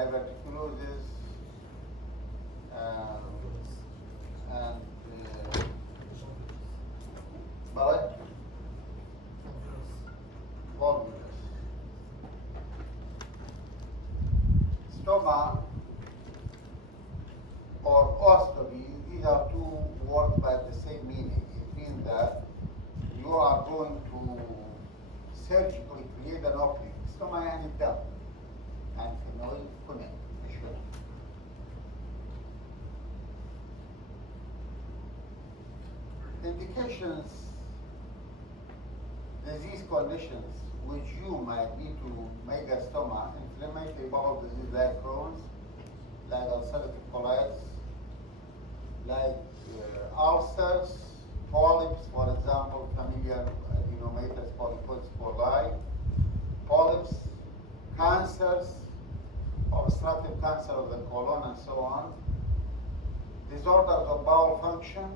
diverticulosis, and bullet, volvulus. Stoma or ostomy, these are two words by the same meaning. It means that you are going to surgically create an opening. Stoma يعني الدم. And فينويل كونين مش فينويل. Indications, disease conditions which you might need to make a stoma: inflammatory bowel disease like Crohn's, like ulcerative colitis, like ulcers, polyps, for example, familial adenomatous polyposis coli, polyps, cancers, obstructive cancer of the colon, and so on. Disorders of bowel function,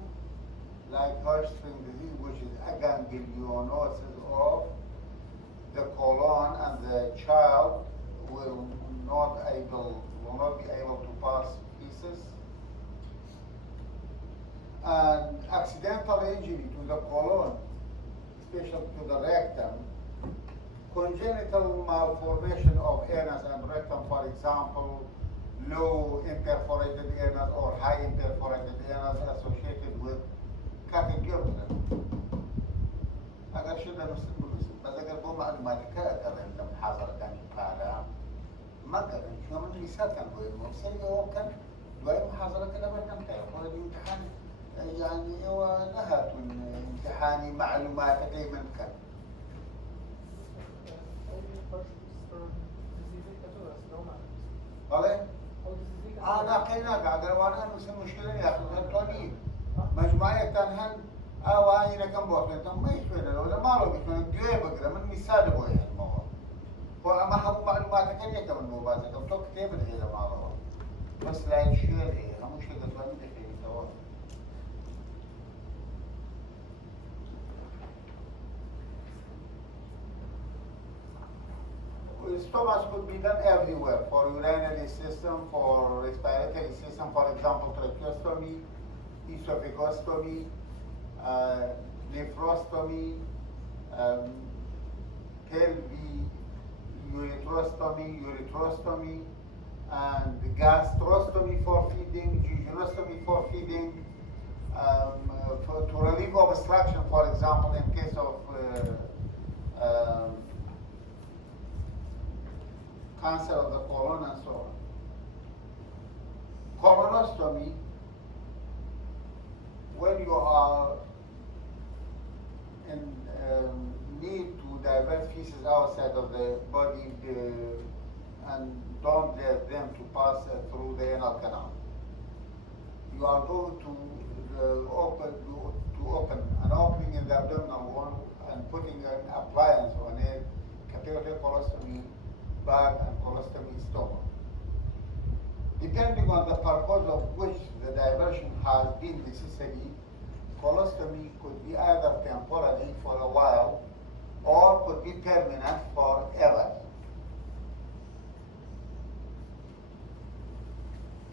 like Hirschsprung disease, which is aganglionosis of the colon, and the child will not be able to pass feces. And accidental injury to the colon, especially to the rectum, congenital malformation of anus and rectum, for example, low interforated anus or high interforated anus associated with category. أقل شيء نسمى بس أقل بو معلومات كأقل عندما حاضر كان يقال ما قال شو من مثال كان بو مرسل هو كان دواء محاضرة كده بنا متعرف الامتحان يعني هو نهت امتحاني معلومات دائما كان. قال لقينا قاعد وانا نسمى مشكلة يا أخي هالتوني مجموعة كان هن أو هاي كم بوقت تم ما يشوفنا ولا ما له بيشوفنا جوي بقرا من مثال هو يعني الموضوع هو ما هو معلومات كان كمان مو بس كم تو كتير بدي ما له بس لا يشير إيه هم مش كده توني تكلم سوا. Stomas could be done everywhere for urinary system, for respiratory system, for example, tracheostomy, esophagostomy, nephrostomy, urethrostomy, and gastrostomy for feeding, jejunostomy for feeding, to relieve obstruction, for example, in case of cancer of the colon and so on. Colonostomy, when you are in need to divert feces outside of the body and don't let them to pass through the anal canal. You are going to open an opening in the abdominal wall and putting an appliance on it, catheter colostomy bag and colostomy stoma. Depending on the purpose of which the diversion has been necessary, colostomy could be either temporary for a while or could be permanent forever.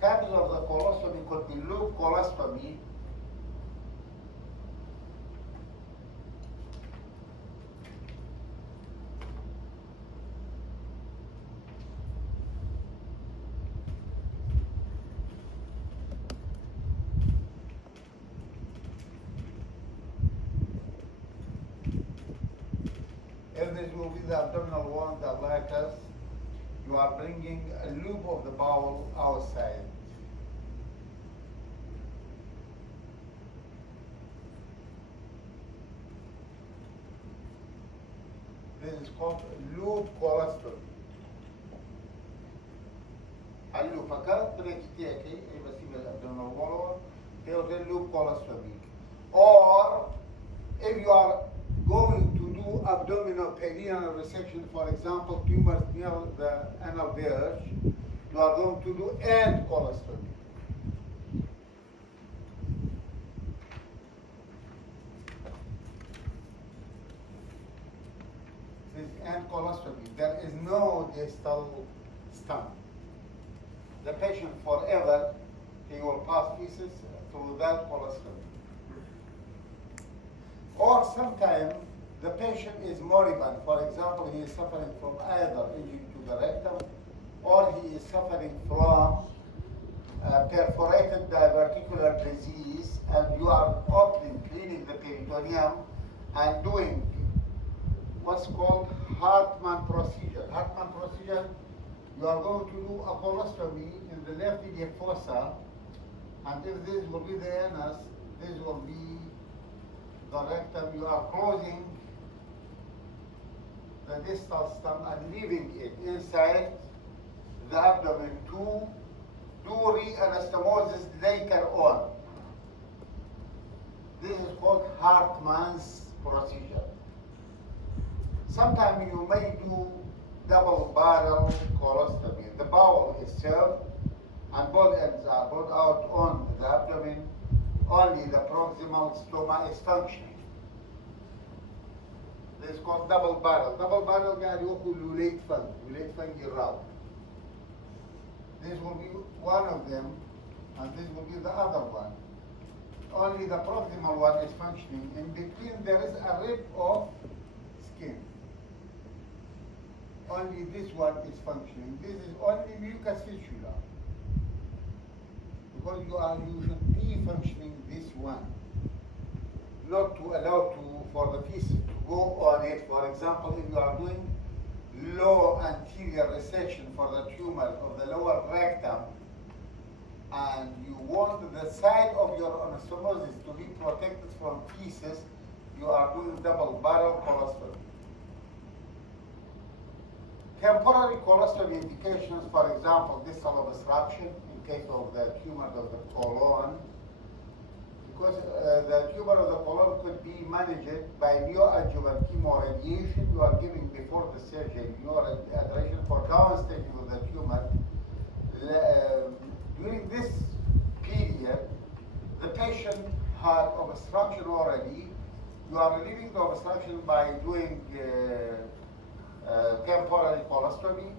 Types of the colostomy could be loop colostomy, if this will be the abdominal wall, the umbilicus, you are bringing a loop of the bowel outside. This is called loop colostomy. اللوب فقط بريكتيكي أي بسيب الabdominal wall تيوتي loop colostomy. Or if you are going to do abdominal perineal resection, for example, tumors near the anal verge, you are going to do end colostomy. This end colostomy, there is no distal stump. the patient forever, he will pass feces through that colostomy. Or sometimes the patient is moribund. For example, he is suffering from either injury to the rectum or he is suffering from perforated diverticular disease, and you are opening, cleaning the peritoneum and doing what's called Hartmann procedure. Hartmann procedure, you are going to do a colostomy in the left ileal fossa, and if this will be the anus, this will be the rectum. You are closing the distal stem and leaving it inside the abdomen to do re-anastomosis later on. This is called Hartmann's procedure. Sometimes you may do double barrel colostomy. The bowel is served and both ends are brought out on the abdomen. Only the proximal stoma is functioning. This is called double barrel. Double barrel يعني يأكل وليد فنج الراو. This will be one of them, and this will be the other one. Only the proximal one is functioning. In between there is a rib of skin. Only this one is functioning. This is only mucus fistula. Because you are using defunctioning this one. Not to allow for the feces to go on it. For example, if you are doing low anterior resection for the tumor of the lower rectum, and you want the side of your anastomosis to be protected from feces, you are doing double barrel colostomy. Temporary colostomy indications, for example, distal obstruction in case of the tumor of the colon, because the tumor of the colon could be managed by neoadjuvant chemoradiation. You are giving before the surgery neoadjuvant for down staging of the tumor. During this period, the patient had obstruction already. You are relieving the obstruction by doing temporary colostomy.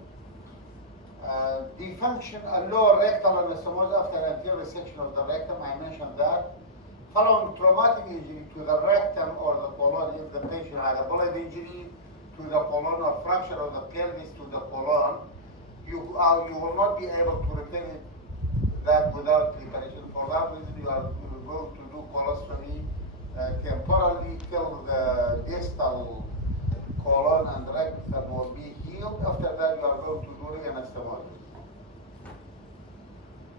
Defunction and lower rectal anastomosis after anterior resection of the rectum, I mentioned that. Following traumatic injury to the rectum or the colon, if the patient had a bullet injury to the colon or fracture of the pelvis to the colon, you will not be able to repair it that without preparation. For that reason, you are going to do colostomy temporarily till the distal colon and rectum will be healed. After that, you are going to do re-anastomosis.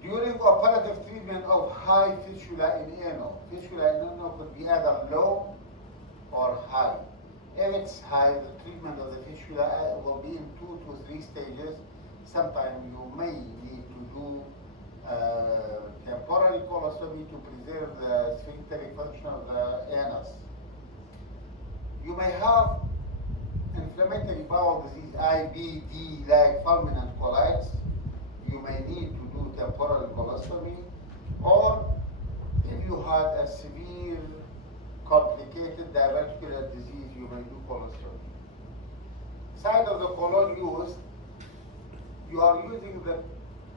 During operative treatment of high fistula in anal, fistula in anal could be either low or high. If it's high, the treatment of the fistula will be in 2 to 3 stages. Sometimes you may need to do temporary colostomy to preserve the sphincteric function of the anus. You may have inflammatory bowel disease, IBD, like fulminant colitis. You may need to do temporary colostomy, or if you had a severe complicated diverticular disease, you may do colostomy. Side of the colon used, you are using the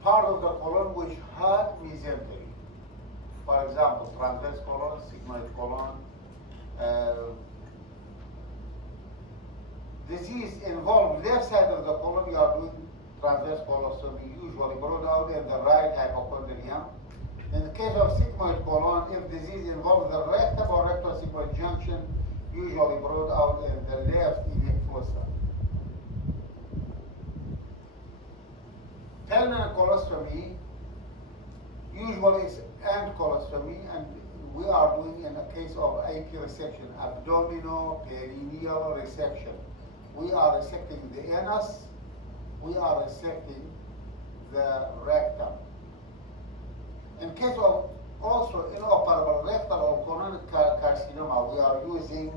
part of the colon which had mesentery. For example, transverse colon, sigmoid colon. Disease involved left side of the colon, you are doing transverse colostomy, usually brought out in the right hypochondrium. In the case of sigmoid colon, if disease involves the rectum or rectal-sigmoid junction, usually brought out in the left ileal fossa. Permanent colostomy usually is end colostomy, and we are doing in a case of AP resection, abdominoperineal resection. We are resecting the anus, we are resecting the rectum. In case of also inoperable rectal or colonic carcinoma, we are using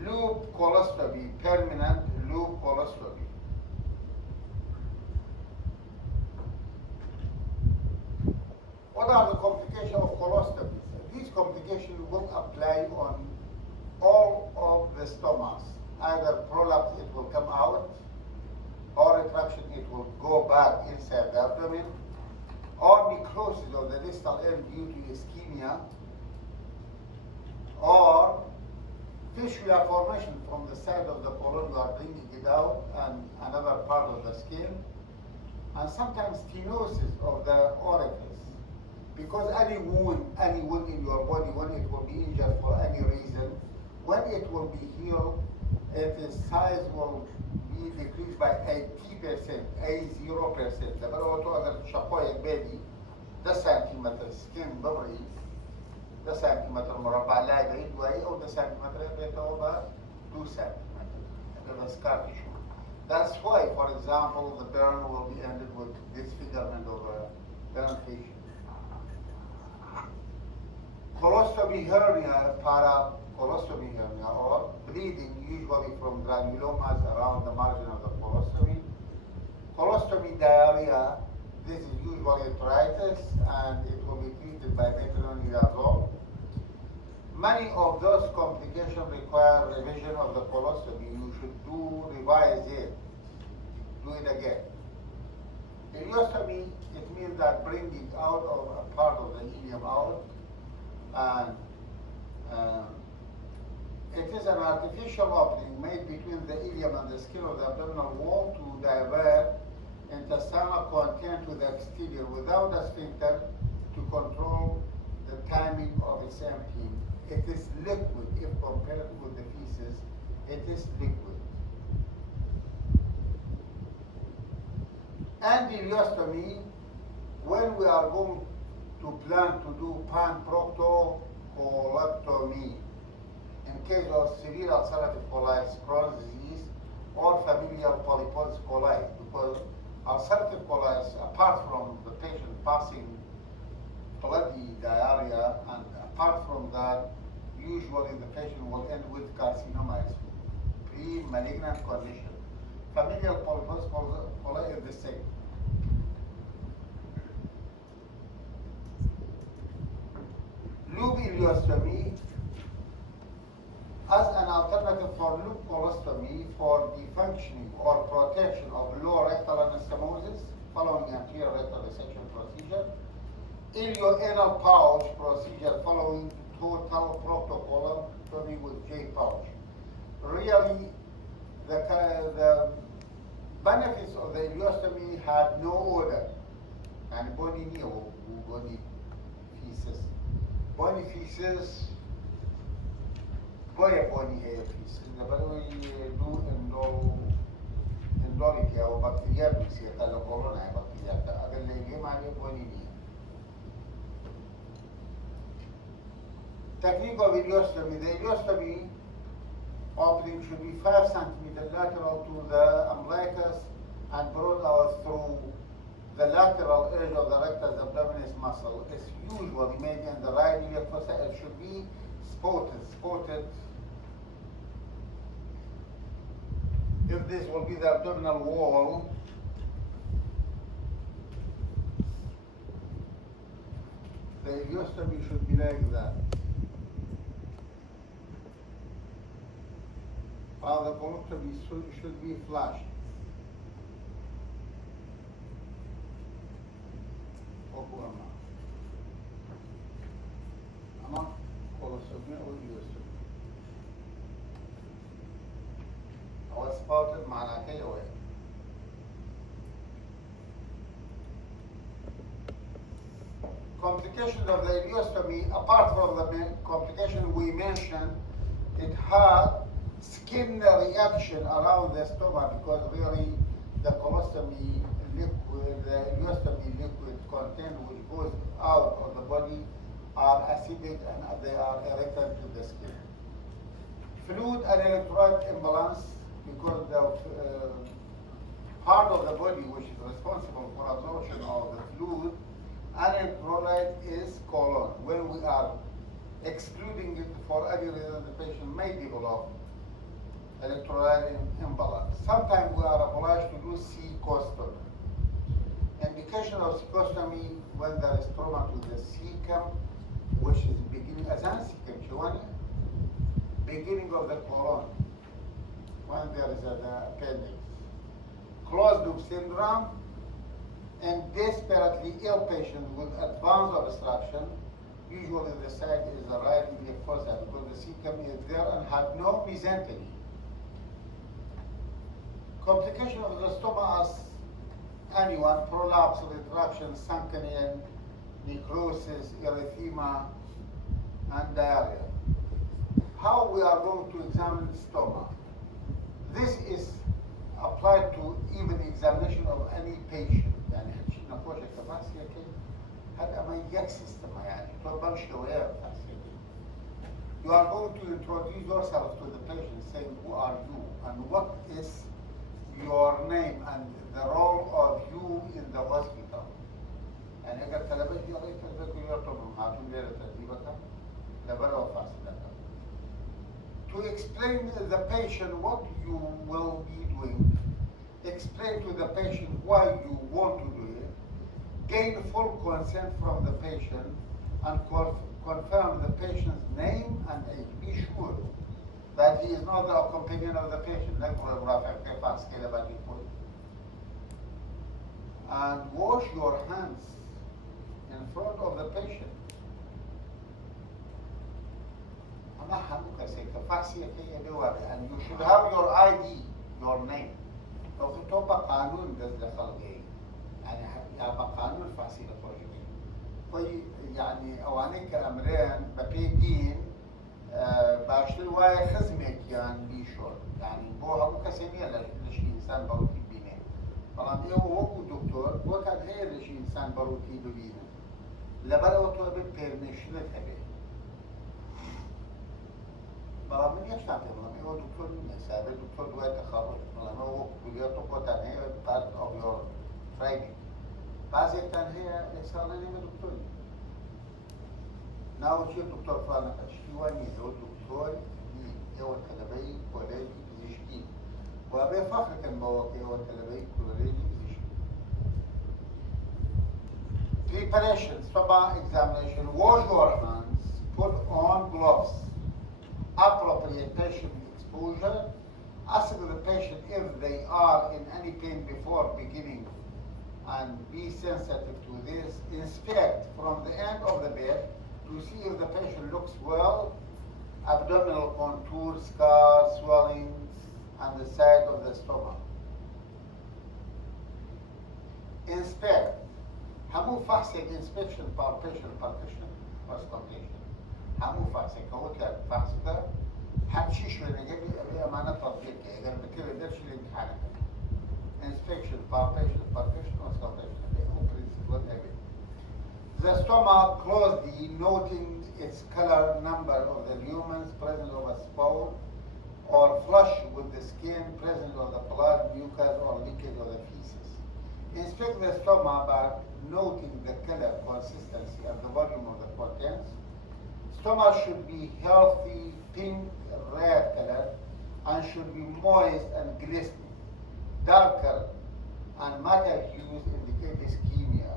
loop colostomy, permanent loop colostomy. What are the complications of colostomy? These complications will apply on all of the stomas. Either prolapse, it will come out, or retraction, it will go back inside the abdomen, or necrosis of the distal end due to ischemia, or fistula formation from the side of the colon, you are bringing it out, and another part of the skin, and sometimes stenosis of the orifice. Because any wound in your body, when it will be injured for any reason, when it will be healed, its size will be decreased by 80%, 80%. ده بقى وقته أقدر شقاية بادي ده سنتيمتر سكين ببري ده سنتيمتر مربع لا يبعد وأي أو ده سنتيمتر يبقى 2 centimeters. The scar tissue. That's why, for example, the burn will be ended with disfigurement of a burn tissue. Colostomy hernia, colostomy hernia, or bleeding usually from granulomas around the margin of the colostomy. Colostomy diarrhea, this is usually arthritis, and it will be treated by metronidazole. Many of those complications require revision of the colostomy. You should revise it, do it again. Ileostomy, it means that bringing out of a part of the ileum out, and it is an artificial opening made between the ileum and the skin of the abdominal wall to divert intestinal content to the exterior without a sphincter to control the timing of its emptying. It is liquid if compared with the feces. It is liquid. And ileostomy, when we are going to plan to do panproctocolectomy in case of severe ulcerative colitis, Crohn's disease, or familial polyposis colitis, because ulcerative colitis, apart from the patient passing bloody diarrhea, and apart from that, usually the patient will end with carcinoma, pre-malignant condition. Familial polyposis colitis is the same. Loop ileostomy as an alternative for loop colostomy for defunctioning or protection of lower rectal anastomosis following anterior rectal resection procedure, ilioanal pouch procedure following total proctocolectomy with J pouch. Really, the benefits of the ileostomy had no odor, and bony neo, bony feces. Bony feces, bony feces. The body do endolity or bacterial feces. Kalau corona bacterial, agar lagi mana bony ni. Technique of ileostomy. The ileostomy opening should be 5 centimeters lateral to the umbilicus and brought out through the lateral edge of the rectus abdominis muscle. Is usually made in the right iliac fossa. It should be spotted. If this will be the abdominal wall, the ileostomy should be like that. While the colostomy should be flashed. Ama colostomy or ileostomy. أو spotted معناه كده وين؟ Complications of the ileostomy, apart from the complication we mentioned, it had skin reaction around the stomach because really the colostomy liquid, the ileostomy liquid content which goes out of the body are acidic and they are irritant to the skin. Fluid and electrolyte imbalance because the part of the body which is responsible for absorption of the fluid and electrolyte is colon. When we are excluding it for any reason, the patient may develop electrolyte imbalance. Sometimes we are obliged to do cecostomy. Indication of cecostomy when there is trauma to the cecum, which is beginning as an cecum, beginning of the colon, when there is an appendix. closed loop syndrome, and desperately ill patients with advanced obstruction. Usually the site is the right iliac fossa because the cecum is there and had no mesentery. Complication of the stoma as anyone, prolapse, retraction, sunken in, necrosis, erythema, and diarrhea. How we are going to examine stoma? This is applied to even examination of any patient. يعني حكينا فوق الكباسية كي هذا ما يكسستم يعني تبغى شوية You are going to introduce yourself to the patient, saying who are you and what is your name and the role of you in the hospital. يعني أجر طلبة يلا يتذكر يرتبون هاتون ليلة تدريبك لبرا وفاصلة. To explain to the patient what you will be doing, explain to the patient why you want to do it, gain full consent from the patient, and confirm the patient's name and age. Be sure that he is not the companion of the patient. And wash your hands in front of the patient. And you should have your ID, your name. لو تطبق قانون قصد خلقي يعني يبقى قانون فاسيلة فرجي طيب يعني أوانيك الأمرين ببيدين باشتري واي خزمك يعني بيشور يعني بوها مكسينية لشي إنسان بروتي بينه طبعا إيه هو دكتور وكان هي لشي إنسان بروتي ببينه لبلا وطوبة بيرميشنة هبه بابا من يشتغل بابا هو دكتور سابق دكتور دواء تخرج بابا هو كليته قطعة هي part of your training بعض التان هي إكسالني من دكتور ناو شيء دكتور فلان كشيواني هو دكتور هو تلبي كوليجي بزيشتي وأبي فخر كان بواقي هو تلبي كوليجي بزيشتي preparation طبعا examination wash your hands put on gloves appropriate patient exposure, ask the patient if they are in any pain before beginning and be sensitive to this. Inspect from the end of the bed to see if the patient looks well, abdominal contours, scars, swellings, and the side of the stomach. Inspect. همو فحصك inspection palpation partition auscultation. همو فحصك هو كان فحصك همشي شوي نجيب أمانة تطبيق إذا بكره درش الامتحان inspection palpation partition auscultation هو principle every. The stomach closely noting its color, number of the lumens, presence of a spot or flush with the skin, presence of the blood, mucus or leakage of the feces. Inspect the stomach by noting the color, consistency, and the volume of the contents. Stomach should be healthy, pink, red color, and should be moist and glistening. Darker and matter hues indicate ischemia.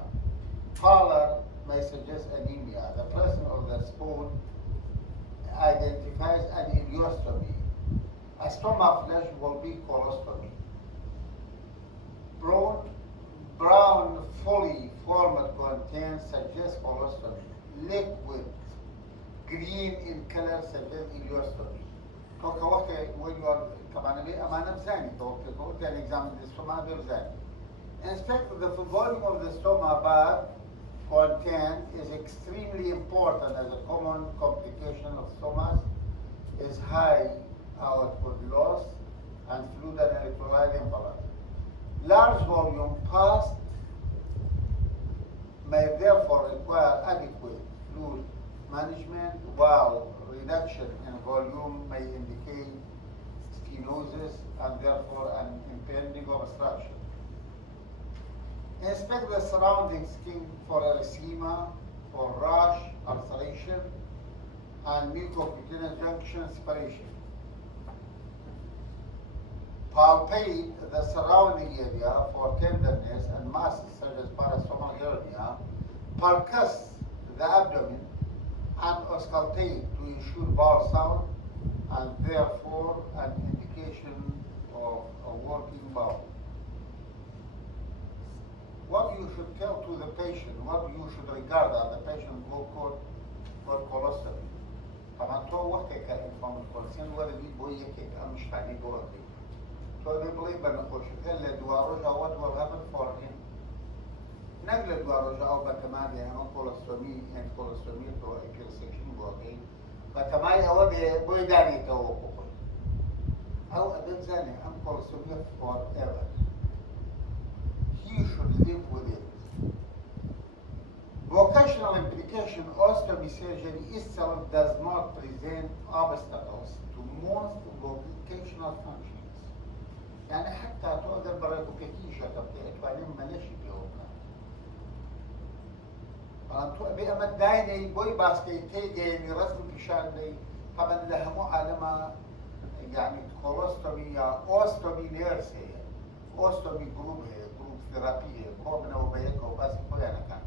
Pallor may suggest anemia. The presence of the spoon identifies an ileostomy. A stomach flush will be colostomy. Brown, fully formed contents suggest colostomy. Liquid, green in color suggests ileostomy. توقع وقت when you are طبعا أمانة بزاني توقع and examine the stomach بزاني. Inspect the volume of the stomach bag content is extremely important as a common complication of stomach is high output loss and fluid and electrolyte imbalance. Large volume past may therefore require adequate fluid management, while reduction in volume may indicate stenosis and therefore an impending obstruction. Inspect the surrounding skin for erythema, for rash, ulceration, and mucocutaneous junction separation. Palpate the surrounding area for tenderness and masses such as parastomal hernia. Percuss the abdomen and auscultate to ensure bowel sound and therefore an indication of a working bowel. to the patient what you should regard as the patient go called colostomy. طبعا تو وقت كإنفام الكولسين ولا دي بويه كيك أمش تاني دورتي. تو دي بلي بنخش إلا دوارجا ودور هبل فورين. نقل دوارجا أو بتمادي هم كولوستومي إن كولوستومي تو إكلسيشن بوكي. بتمادي أو بوي داني تو وقوي. أو أبن زاني هم كولوستومي forever. He should live with it. Vocational implication ostomy surgery itself does not present obstacles to most vocational functions. يعني حتى تقدر بريكو كيكيشة تبقى توانين ملاشي بيوكا. فلنتو بيأمد دايني بوي باسكي تيجي رسم بشان دي طبعا لهمو عالما يعني كولوستومي يا اوستومي نيرس هي اوستومي جروب هي جروب ثيرابي هي كومنا وبيكا وباسي كلنا كان.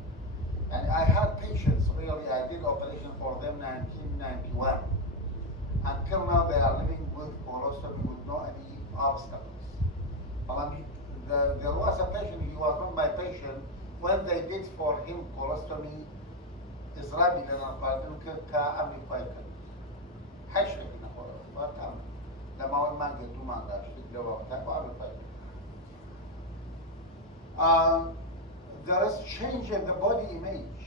And I had patients, really, I did operation for them 1991. Until now, they are living with colostomy with no any obstacles. Well, I mean, there was a patient, he was not my patient, when they did for him colostomy, Israeli لنا قادم كأمي فايكل. حشرة كنا ما كان لما أول ما جدوا ما عندش تدوا وقتها وأمي فايكل. There is change in the body image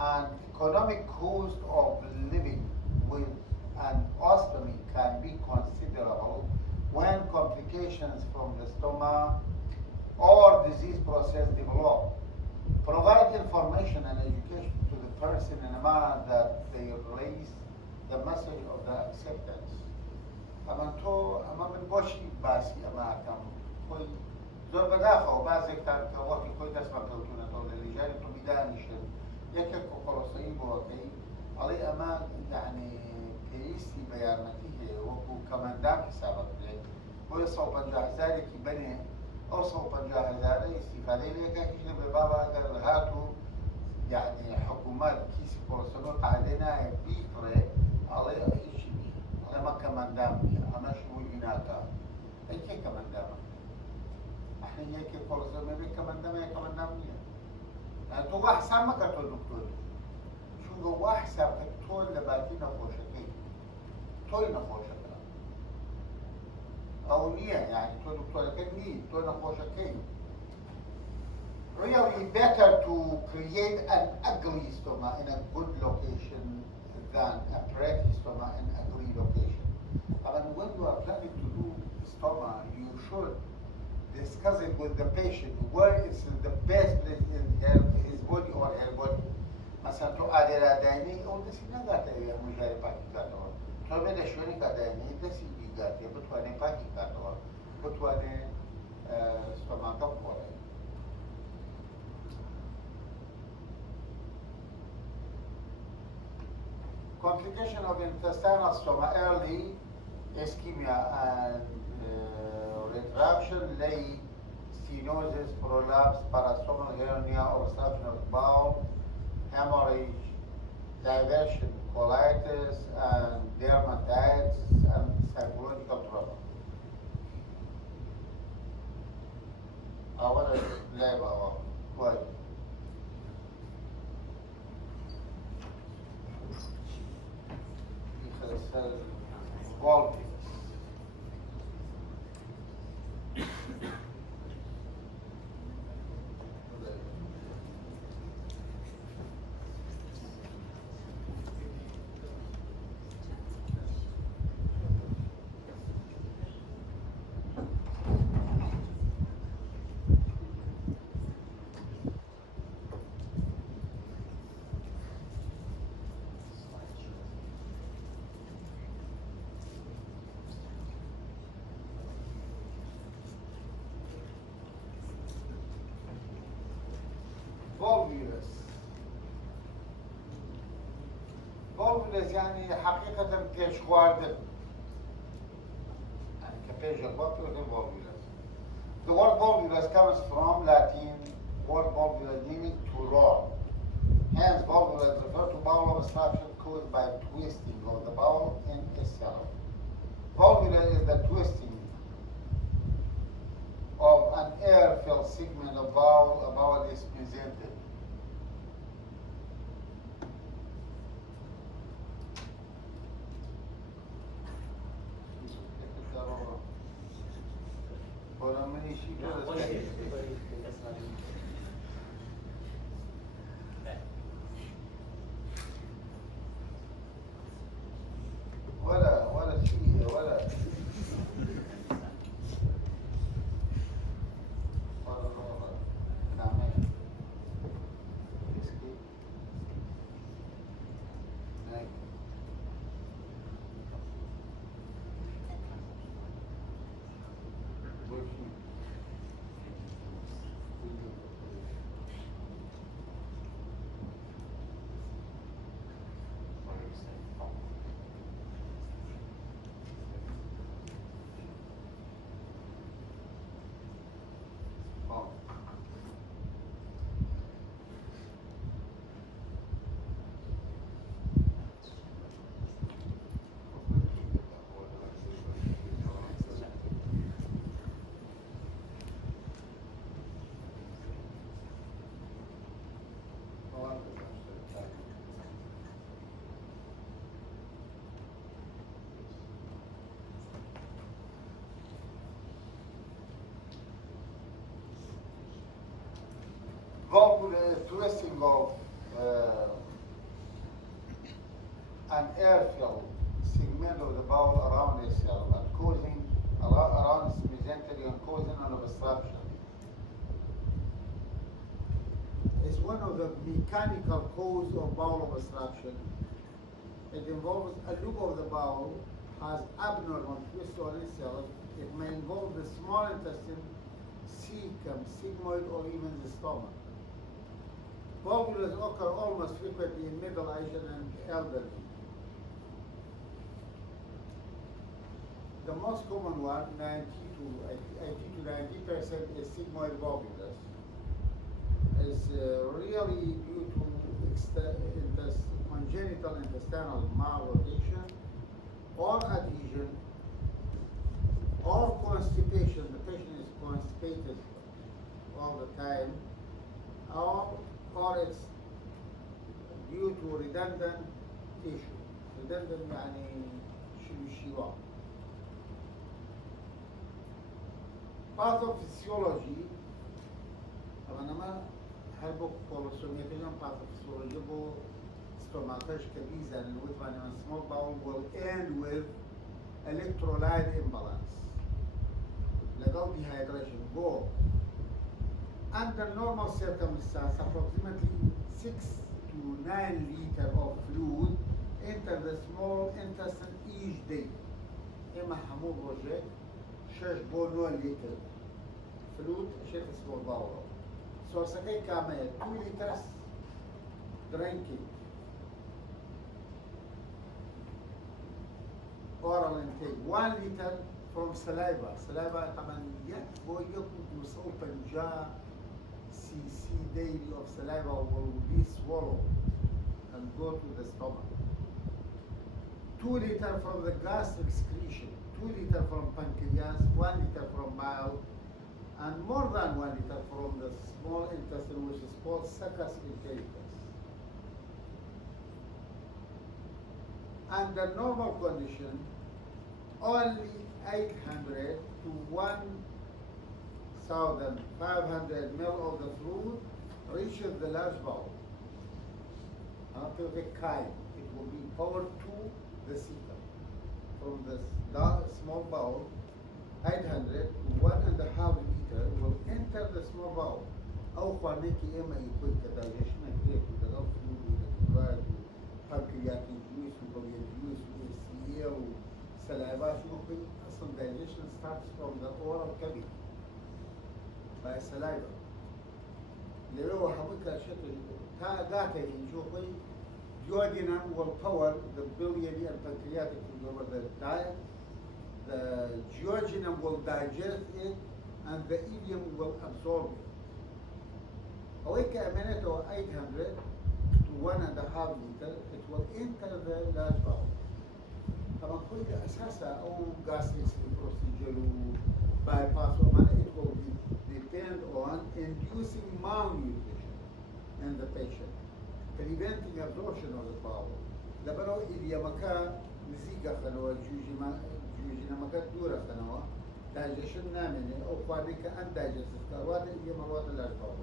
and economic cost of living with an ostomy can be considerable when complications from the stoma or disease process develop. Provide information and education to the person in a manner that they raise the message of the acceptance. أمانتو أمام البوشي باسي أماكم كل زور بداخل وبعضك كان كوقت كل تسمع كوتونا تقول اللي جاري تبيدانيشن يكك وخلاصين بوكي علي أمان يعني كيسي بياناتيه وكو كمان دام حسابك لي ويصوب جاهزاري كي بني أو صوب جاهزاري استفادين يكاكي ببابا أقل هاتو يعني حكومات كيسي كورسونوت علينا بيقري علي أي شيء على ما كمان دام أنا شو هناك أي كي كمان دام احنا هيك فرصة ما بين كمان دم هيك كمان دم يعني تو واحد ما كتو دكتور شو جو واحد كتو لباقي نخوشكي توي نخوشكي أو نية يعني تو دكتور كني تو نخوشكي really better to create an ugly stoma in a good location than a pretty stoma in a ugly location. But when you are planning to do stoma, you should discuss it with the patient where is the best place in his body or her body. مثلا تو أدير دايني أو دسي نجاتة يا مجاري باكي كاتور. تو بين شوني كدايني دسي بيجاتة بتواني باكي كاتور بتواني stoma كفورة. Complication of intestinal stoma early ischemia and retraction, lay, stenosis, prolapse, parastomal hernia, obstruction of bowel, hemorrhage, diversion, colitis, and dermatitis, and psychological trouble. أولا لا يبقى كويس. يخلص الفولتي. volvulus يعني حقيقة كشخوار يعني كبيج البطل volvulus. The word volvulus comes from Latin word volvulus meaning to roll. Hence volvulus refer to bowel obstruction caused by twisting of the bowel in itself. Volvulus is the twisting of an air-filled segment of bowel she No, told what us it that. is, that's not in. Okay. ولا شيء ولا نعمل اسكيب نايك valvular twisting of an air-filled segment of the bowel around the cell and causing around its mesentery and causing an obstruction. It's one of the mechanical cause of bowel obstruction. It involves a loop of the bowel has abnormal twist on itself. It may involve the small intestine, cecum, sigmoid, or even the stomach. Volvulus occur almost frequently in middle-aged and elderly. The most common one, 80 to 90%, is sigmoid volvulus. It's really due to congenital intestinal malrotation or adhesion or constipation. The patient is constipated all the time, or it's due to redundant tissue. Redundant يعني شيوع. Pathophysiology. أنا ما هلبو كولوسوميتيون pathophysiology بو stomatish كبيزة and with one small bowel will end with electrolyte imbalance. Legal dehydration go. Under normal circumstances, approximately 6 to 9 liters of fluid enter the small intestine each day. إما حموض وجه شش بونو لتر fluid شيء اسمه bowel. So سكين كامل 2 liters drinking. Oral intake 1 liter from saliva. Saliva طبعا يكون open jar cc daily of saliva will be swallowed and go to the stomach. 2 liters from the gastric excretion, 2 liters from pancreas, 1 liter from bile, and more than 1 liter from the small intestine, which is called succus entericus. Under normal condition, only 800 to 1,500 ml of the fluid reaches the large bowel. Until the kind, it will be poured to the cecum. From the small bowel, 800 to 1.5 liter will enter the small bowel. أو خانكي إما يكون كدايجيشن كريت وكذا فلويد وكذا pancreatic juice وبليان juice وACL وسليفا شو في أصلا digestion starts from the oral cavity by saliva. اللي هو حبكة شكل داتا ينشوفي duodenum will power the biliary and pancreatic to deliver the diet. The duodenum will digest it and the ileum will absorb it. Awake a minute or 800 to 1.5 liter, it will enter the large bowel. طبعا كل أساسا أو gastric procedure bypass it will depend on inducing malnutrition in the patient, preventing absorption of the bowel. لبنو إذا مكان نزيجة خنوا جوجنا مكان دورة خنوا digestion نامنة أو قادك undigested كروات اللي مروات الأربعة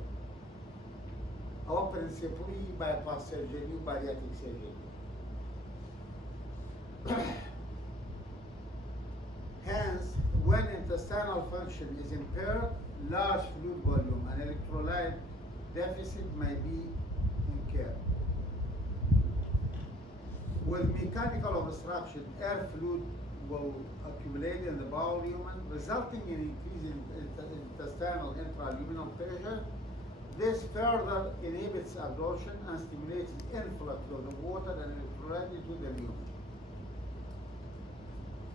أو principally bypass surgery bariatric surgery. Hence, when intestinal function is impaired, large fluid volume and electrolyte deficit may be incurred. With mechanical obstruction, air fluid will accumulate in the bowel lumen, resulting in increase in intestinal intraluminal pressure. This further inhibits absorption and stimulates the influx of the water and electrolyte into the lumen.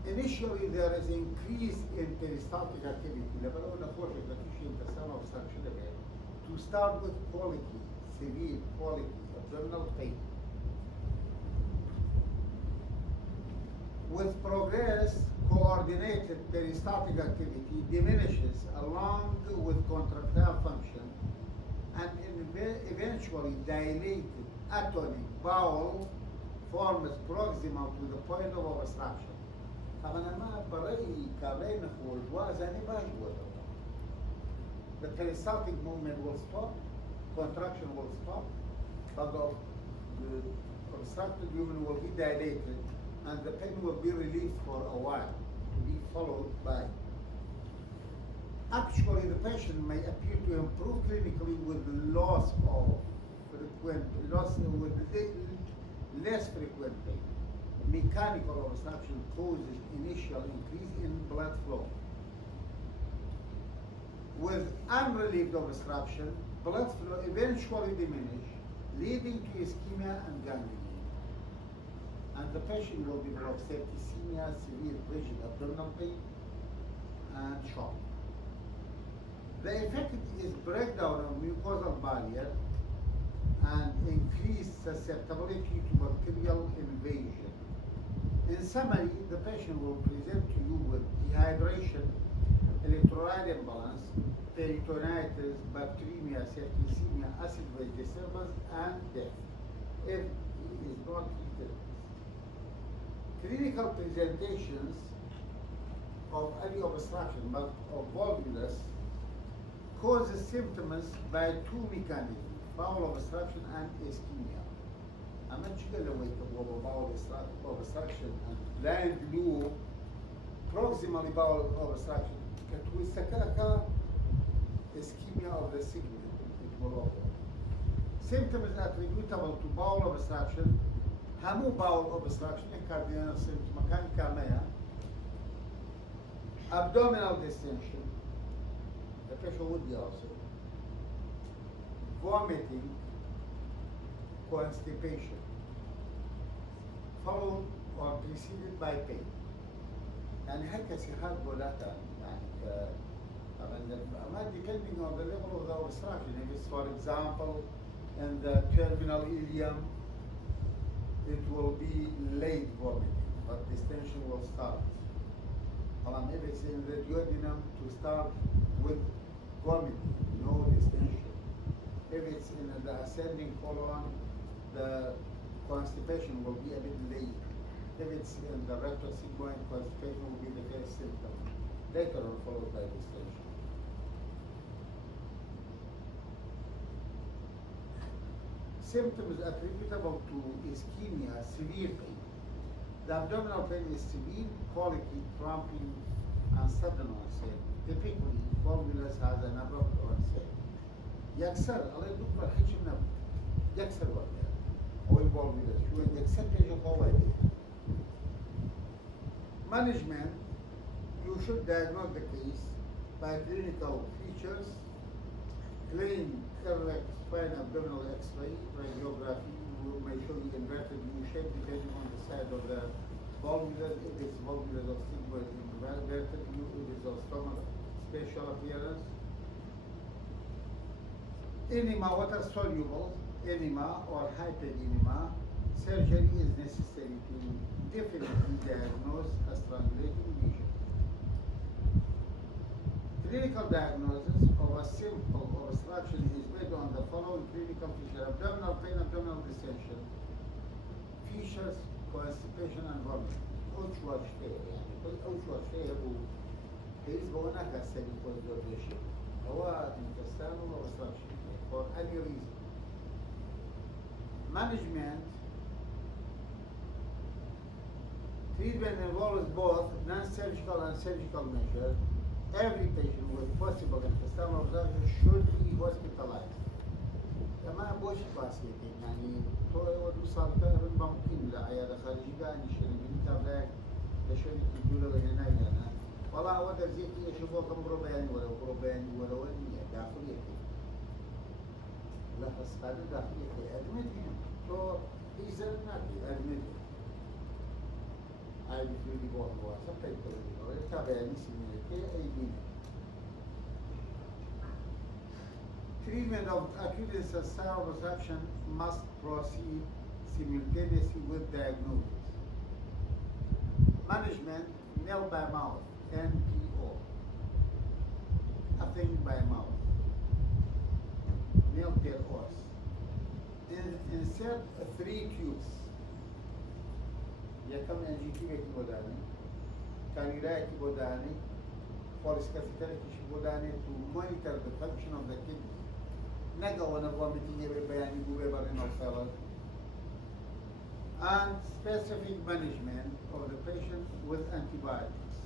Initially, there is increase in peristaltic activity. Intestinal obstruction to start with colicky, severe colicky, abdominal pain. With progress, coordinated peristaltic activity diminishes along with contractile function and eventually dilated atonic bowel forms proximal to the point of obstruction. The peristaltic movement will stop, contraction will stop, but the obstructed lumen will be dilated and the pain will be relieved for a while, to be followed by. Actually, the patient may appear to improve clinically with less frequent pain. Mechanical obstruction causes initial increase in blood flow. With unrelieved obstruction, blood flow eventually diminishes, leading to ischemia and gangrene. And the patient will develop septicemia, severe rigid abdominal pain, and shock. The effect is breakdown of mucosal barrier and increased susceptibility to bacterial invasion. In summary, the patient will present to you with dehydration, electrolyte imbalance, peritonitis, bacteremia, septicemia, acid-base disturbance, and death if he is not treated. Clinical presentations of any obstruction of volvulus causes symptoms by two mechanisms, bowel obstruction and ischemia. أما تشكل لو يكتبوا bowel obstruction and blind blue proximally bowel obstruction كتوسكاكا ischemia of the segment it will offer. Symptoms attributable to bowel obstruction همو bowel obstruction cardinal symptom مكان كامية abdominal distension the patient would be also vomiting, constipation, followed or preceded by pain. يعني هكذا سيحات بولاتا يعني depending on the level of the obstruction. If it's, for example, in the terminal ileum, it will be late vomiting, but distension will start. If it's in the duodenum, to start with vomiting, no distension. If it's in the ascending colon, the constipation will be a bit late. If it's in the rectosigmoid, constipation will be the first symptom, later on followed by distension. Symptoms attributable to ischemia, severe pain. The abdominal pain is severe, colicky, cramping, and sudden onset. Typically, volvulus has an abrupt onset. يكسر الله يدوك الحجم نبض يكسر وقتها أو الvolvulus شو يكسر بيجي قوي. Management, you should diagnose the case by clinical features, plain erect spine abdominal X-ray, radiography may show you inverted U-shape depending on the side of the volvulus. If it's volvulus of sigmoid, inverted U, if it's of stomach, spatial appearance. Enema, water soluble enema or hyperenema, surgery is necessary to definitely diagnose a strangulating lesion. Clinical diagnosis of a simple obstruction is based on the following clinical features: abdominal pain, abdominal distension, fissures, constipation, and vomiting. أشهر شيء يعني أشهر شيء هو Please go on a study conservation. هو intestinal obstruction for any reason. Management treatment involves both non-surgical and surgical measures. Every patient with possible intestinal obstruction should be hospitalized. ما بوش باسيتي يعني تو ودو صارت ممكن لا عيادة خارجية نشيل من تابلاك نشيل الدولة هنا هنا والله وده زيتي يشوفوا كم ربعين ولا ونية داخلية لا بس هذا داخلية admit him so he's a nabi admit him I will really go on board some people تابعني سنة أي بين Treatment of acute intestinal obstruction must proceed simultaneously with diagnosis. Management, nail by mouth, NPO. Nothing by mouth. Nail per os. Insert 3 tubes. يكم NGT bodani, canula bodani, forest catheter bodani to monitor the function of the kidney. Naga wana vomiting bayani gube barin of salad. And specific management of the patient with antibiotics.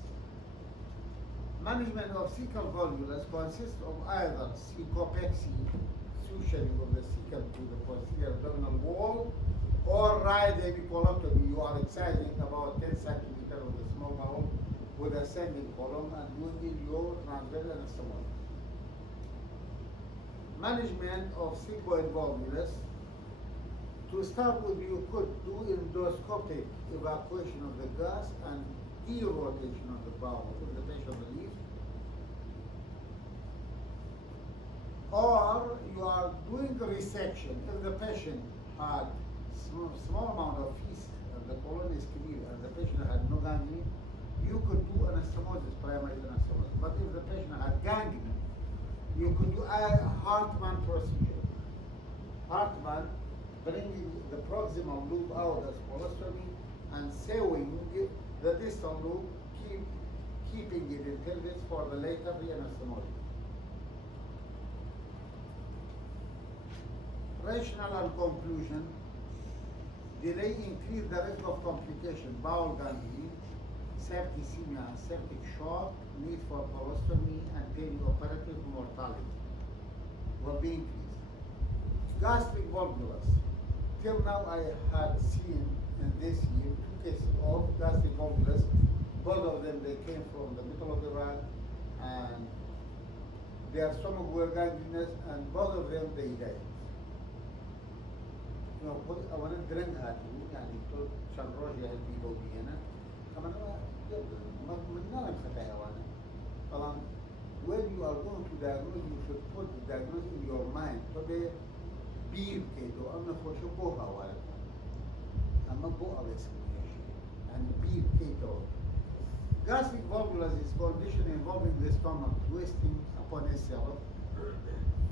Management of cecal volvulus consists of either cecopexy, suturing of the cecal to the posterior abdominal wall, or right epicollectomy. You are excising about 10 centimeters of the small bowel with ascending column and doing your transverse anastomosis. Management of sigmoid volvulus. To start with, you could do endoscopic evacuation of the gas and derotation of the bowel if the patient believes. Or you are doing a resection if the patient had small amount of feces and the colon is clear and the patient had no gangrene, you could do anastomosis, primary anastomosis. But if the patient had gangrene, you could do a Hartmann procedure. Hartmann, bringing the proximal loop out as colostomy and sewing the distal loop, keeping it in pelvis for the later reanastomosis. Rationale and conclusion: delay increase the risk of complication, bowel gangrene, septicemia, septic shock, need for colostomy, and perioperative mortality will be increased. Gastric volvulus. Till now I had seen in this year 2 cases of gastric volvulus. Both of them, they came from the middle of Iraq and their stomach were gangrenous and both of them they died. You know, I want to drink that, يعني تو شان روجي هالبي بودي أنا كمان من نعرف خطايا وانا طبعا when you are going to diagnose you should put the diagnosis in your mind طبعا بير كيدو أما خوشو بوها وانا أما بوها بسكنيش يعني بير كيدو gastric volvulus is condition involving the stomach twisting upon itself,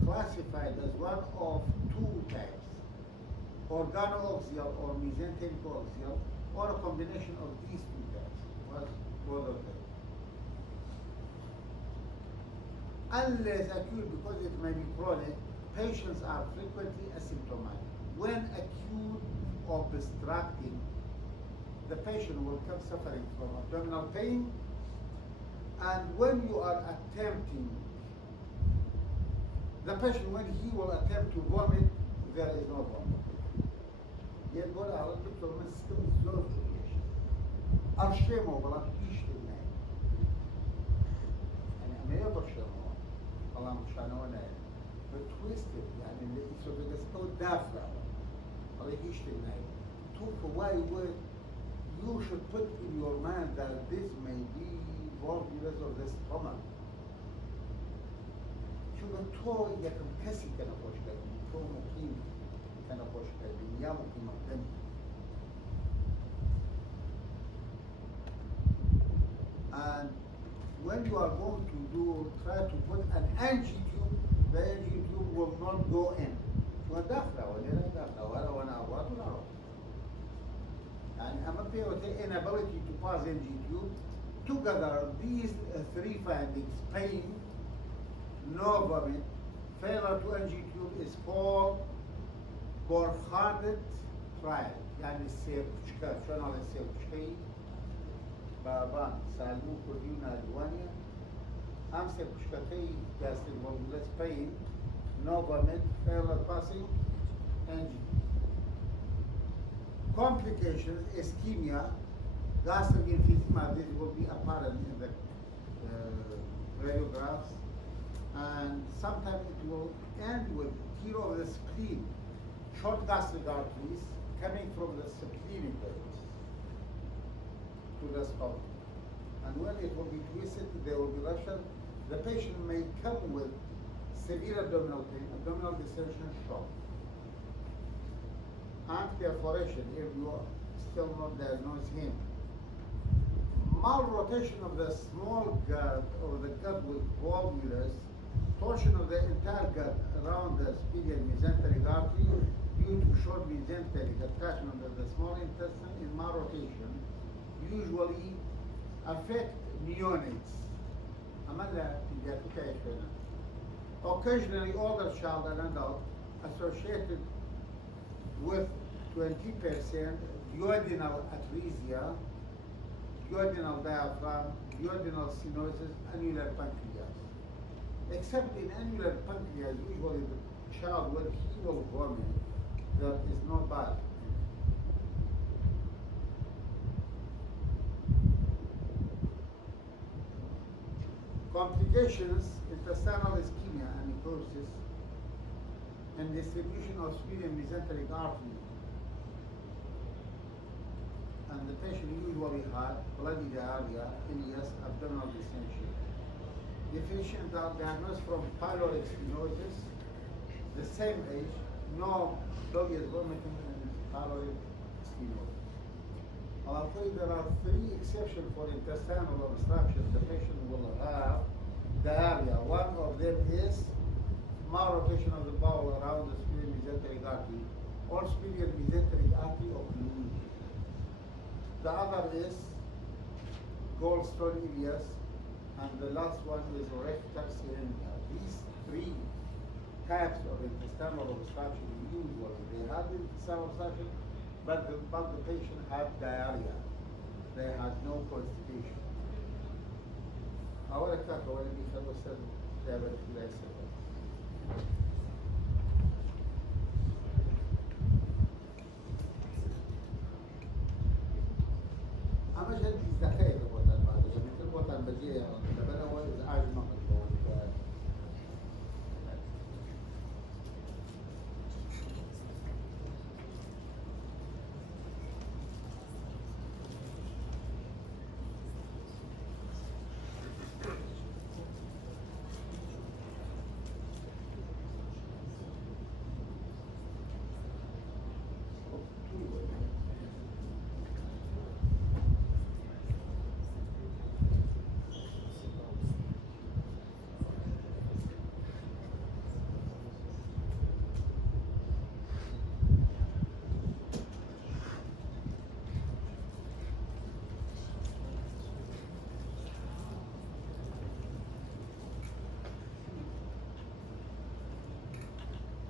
classified as one of 2 types: organoaxial or mesenteric-axial, or a combination of these 2 types. Was both of them. Unless acute, because it may be chronic, patients are frequently asymptomatic. When acute obstructing, the patient will come suffering from abdominal pain, and when you are attempting, the patient, when he will attempt to vomit, there is no vomit. Yet what I want to مسكم زوج ليش؟ أرشمه ولا تيجي لنا. يعني ما يبرشمه، والله مش أنا ولا. But twisted يعني اللي يسوي جسمه دافع. ولا يجي لنا. To why you should put in your mind that this may be volvulus of the stomach. شو بتو يكم كسي كنا خوش كذي، تو مقيم كنا خوش كذي، يا مقيم مقدم. And when you are going to try to put an NG tube, the NG tube will not go in. شو داخله ولا لا داخله ولا وانا أبغى ولا. And I'm a inability to pass NG tube, Together, these three findings, pain, no vomit, failure to NG tube is called برهانة trial. يعني السيركشكا شلون على السيركشكي بابان سالمو كرديونا لوانيا أم سيركشكتي جاستين ومولس pain, no vomit, failure passing, NG. Complications, ischemia, gastric emphysema, this will be apparent in the radiographs, and sometimes it will end with tear of the spleen, short gastric arteries coming from the splenic veins to the stomach. And when it will be twisted, there will be rupture. The patient may come with severe abdominal pain, abdominal distension, shock, and perforation if you are still not diagnosed him. Malrotation of the small gut or the gut with volvulus, torsion of the entire gut around the sphenial mesenteric artery due to short mesenteric attachment of the small intestine in malrotation usually affect neonates. Occasionally older child and adult associated with 20% duodenal atresia, duodenal diaphragm, duodenal stenosis, annular pancreas. Except in annular pancreas, usually the child, when he will vomit, there is no bile. Complications, intestinal ischemia and necrosis, and distribution of sphenial mesenteric artery. And the patient usually had bloody diarrhea, ileus, abdominal distension. The patient are diagnosed from pyloric stenosis, the same age, no bilious vomiting and pyloric stenosis. I'll tell you there are three exceptions for intestinal obstruction. The patient will have diarrhea. One of them is malrotation of the bowel around the sphenial mesenteric artery or sphenial mesenteric artery occlusion. The other is gallstone ileus, and the last one is rectal syringia. These three types of intestinal obstruction usually they have intestinal obstruction, but the patient had diarrhea. They had no constipation. أولا كاكا ولا بيخلوا سد diabetic glycemic. أما جد إزدحام الوطن بعد جميع الوطن بجيه لبنا هو إزعاج نقل.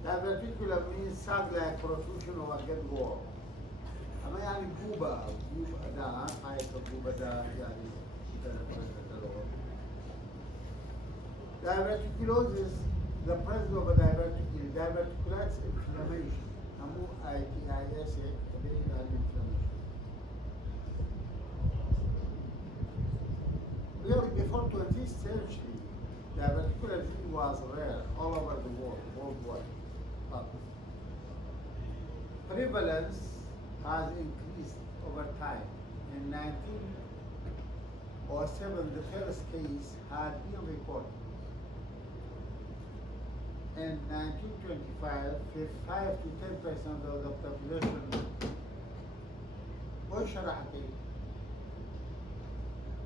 Diverticular means sag-like protrusion of a gut wall. أما يعني جوبة ده هاي الجوبة ده يعني Diverticulosis, the presence of a diverticulitis inflammation. أمو ITIS an inflammation. Really, before 20th century, diverticular disease was rare all over the world, worldwide. Prevalence has increased over time. In 1907, the first case had been reported. In 1925, 5 to 10% of the population وش شرحتي؟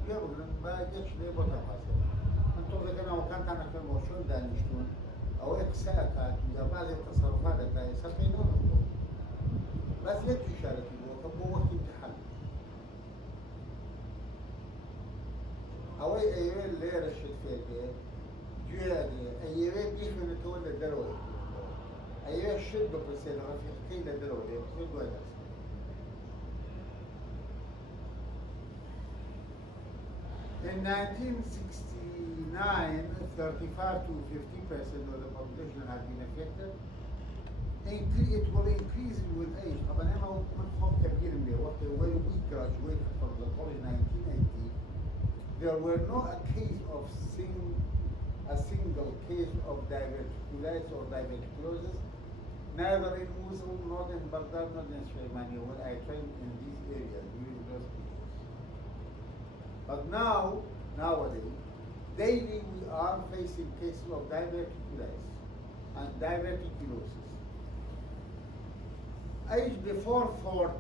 يبغى ما يجيش ليه بطل حسن. أنتم ذكرنا وكانت أنا في الموشون دانشتون أو إقساء إذا بعض التصرفات كاي سفينة بس لا تشارك وقت وقت امتحان away a layer should fit there. A year different to the Delaware. A year should be percent of the Delaware. In 1969, 35 to 50% of the population had been affected. It will increase with age. طبعا أنا مفهوم كبير من وقت when we graduated from the college 1980, there were no case of a single case of diverticulitis or diverticulosis, neither in Mosul, nor in Baghdad, nor in Shaymani when I trained in these areas during those periods. But nowadays, daily we are facing cases of diverticulitis and diverticulosis. Age before 40,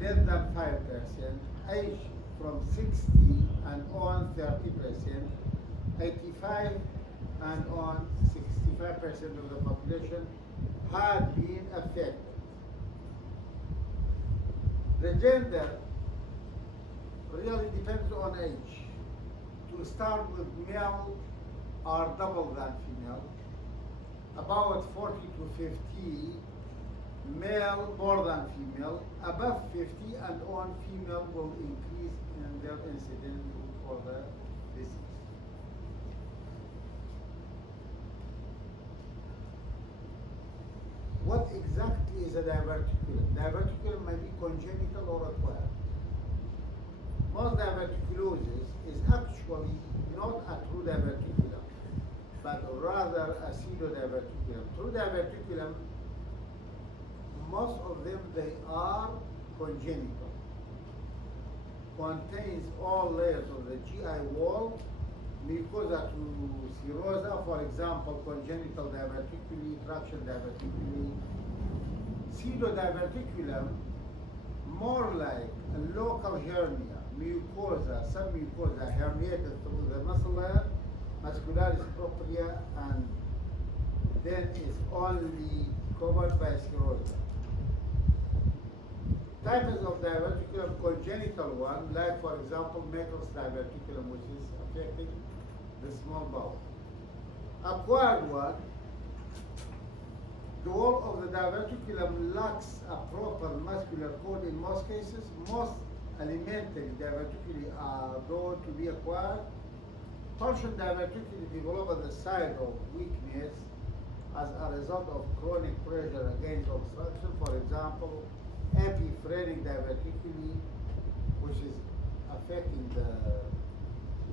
less than 5%. Age from 60 and on, 30%. 85 and on, 65% of the population had been affected. The gender really depends on age. To start with, male are double than female. About 40 to 50, male more than female. Above 50 and on, female will increase in their incidence for the disease. What exactly is a diverticulum? Diverticulum may be congenital or acquired. Most diverticulosis is actually not a true diverticulum, but rather a pseudo-diverticulum. True diverticulum, most of them, they are congenital. Contains all layers of the GI wall, mucosa to serosa, for example, congenital diverticuli, traction diverticuli. Pseudo-diverticulum, more like a local hernia, mucosa, submucosa herniated through the muscle layer, muscularis propria, and then is only covered by serosa. Types of diverticulum, congenital one, like for example, Meckel's diverticulum, which is affecting the small bowel. Acquired one, the wall of the diverticulum lacks a proper muscular cord in most cases. Most alimentary diverticuli are thought to be acquired. Partial diverticuli develop at the side of weakness as a result of chronic pressure against obstruction. For example, epiphrenic diverticuli, which is affecting the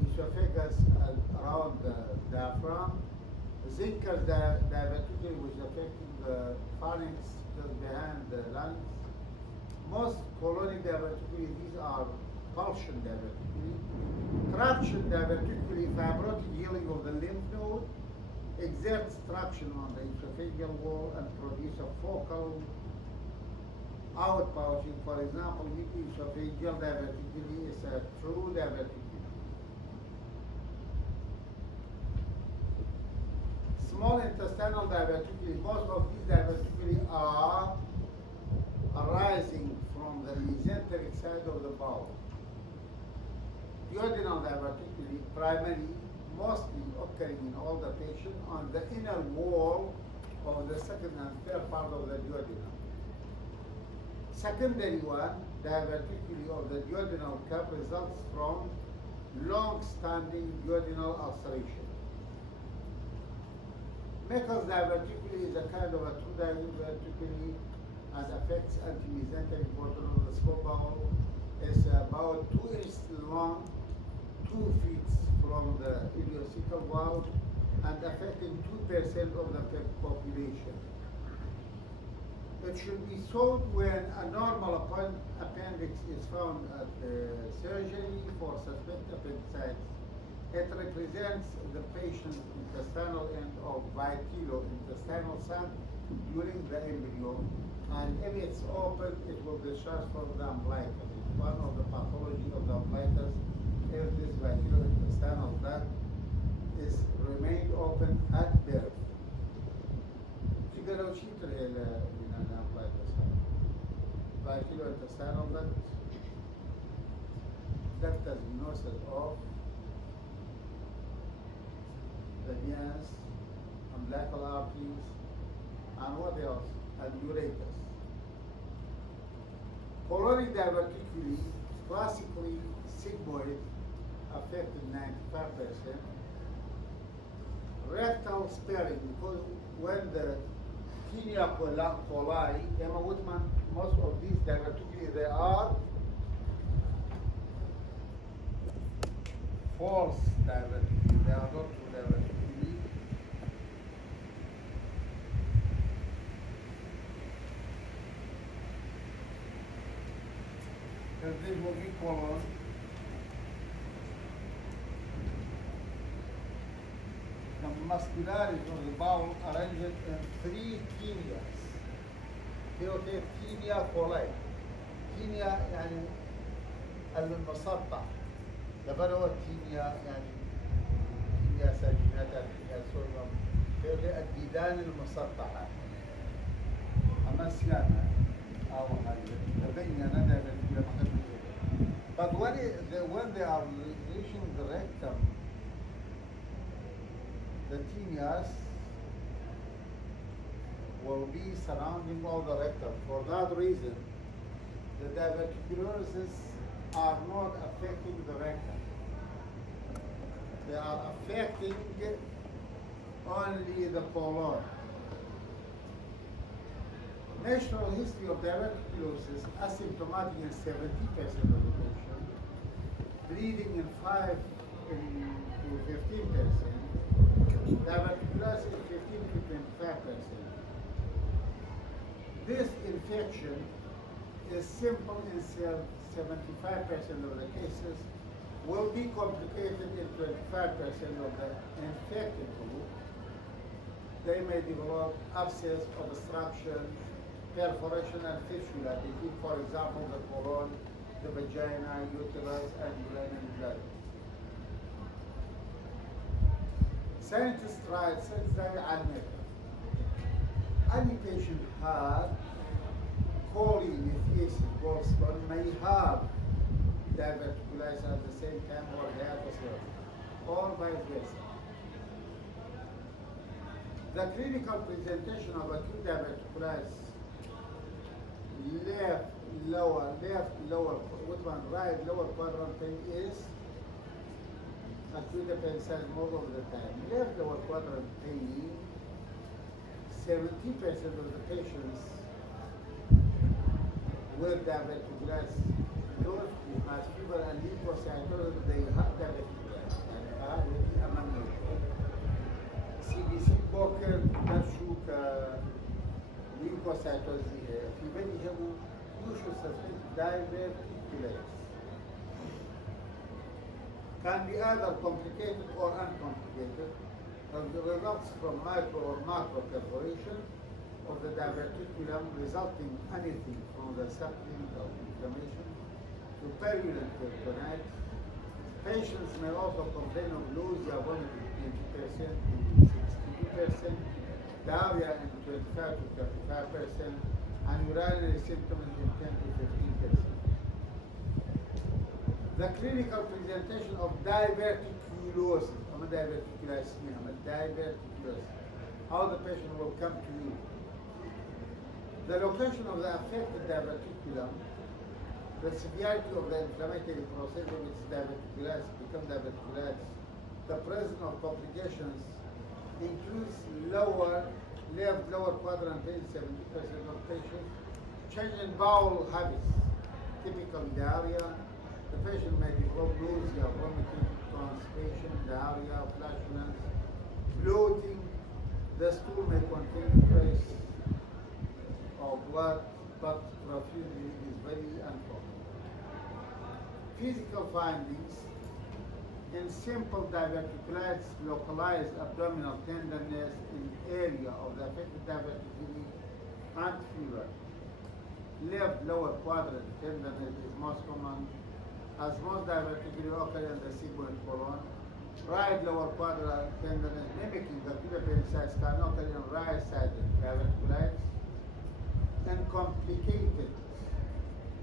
esophagus around the diaphragm. Zinker's diverticuli, which is affecting the pharynx just behind the lungs. Most colonic diverticuli, these are pulsion diverticuli. Traction diverticuli, fibrotic healing of the lymph node, exerts traction on the esophageal wall and produce a focal outpouching. For example, esophageal diverticuli is a true diverticuli. Small intestinal diverticuli, most of these diverticuli are arising from the mesenteric side of the bowel. Duodenal diverticuli, primarily, mostly occurring in all the patients on the inner wall of the second and third part of the duodenum. Secondary one, diverticuli of the duodenal cup, results from long-standing duodenal ulceration. Meckel's diverticuli is a kind of a true diverticuli and affects anti-mesenteric portion of the small bowel. It's about 2 inches long, 2 feet from the ileocecal valve, and affecting 2% of the population. It should be sold when a normal appendix is found at the surgery for suspected appendicitis. It represents the patient's intestinal end of vitilo, intestinal sac, during the embryo, and if it's open, it will discharge from the umbilicus. It's one of the pathology of the umbilicus. If this vitilo-intestinal duct is remained open at birth. تقدروا شيء ترى من الامبلايكس vitilo-intestinal duct, ductus venosus of umbilical arteries, and what else? And ureters. Coronary diverticulitis, classically sigmoid, affected 95%. Rectal sparing, because when the tinea coli, Emma Whitman, most of these diverticulitis, they are false diverticulitis. They are not true diverticulitis. Because this will be colon. The muscularis of the bowel arranged in 3 tenias. Okay, tinea coli. Tinea يعني المسطح. لما هو التينيا يعني تينيا ساجيناتا تينيا سولم هي الديدان المسطحة أما سيانا أو هذه تبين أنا but when they are reaching the rectum, the tenias will be surrounding all the rectum. For that reason, the diverticulosis are not affecting the rectum. They are affecting only the colon. Natural history of diverticulosis asymptomatic in 70% of the patient, bleeding in 5 to 15%, diverticulosis 15 to 25%. This infection is simple in 75% of the cases, will be complicated in 25% of the infected group. They may develop abscess, obstruction, perforation, and fistula between, for example, the colon, the vagina, uterus, and urinary bladder. Scientists tried any patient had polynithiasis gallstone may have diverticulitis at the same time or hiatus or vice versa. The clinical presentation of acute diverticulitis, left lower, which one, right lower quadrant pain is acute appendicitis most of the time. Left lower quadrant pain, 70% of the patients with diverticulitis, those who have fever and leukocytosis, they have diverticulitis. CBC بوكر نفسه كليوكوسايتوزي في بالي هو يوشو سسبكت diverticulitis. Can be either complicated or uncomplicated as the results from micro or macro perforation of the diverticulum resulting anything from the subclinical inflammation to purulent peritonitis. Patients may also complain of nausea, vomiting 20% to 62%, diarrhea in 25 to 35%, and urinary symptoms in 10 to 15%. The clinical presentation of diverticulosis, how the patient will come to you. The location of the affected diverticulum, the severity of the inflammatory process of its diverticulitis become diverticulitis, the presence of complications includes left lower quadrant pain, 70% of patients, change in bowel habits, typical diarrhea, the patient may develop nausea, vomiting, constipation, diarrhea, flatulence, bloating, the stool may contain trace of blood, but profusely is very uncommon. Physical findings: in simple diverticulitis, localized abdominal tenderness in area of the affected diverticulitis and fever. Left lower quadrant tenderness is most common, as most diverticulitis occur in the sigmoid colon. Right lower quadrant tenderness mimicking the acute appendicitis can occur in right-sided diverticulitis. And complicated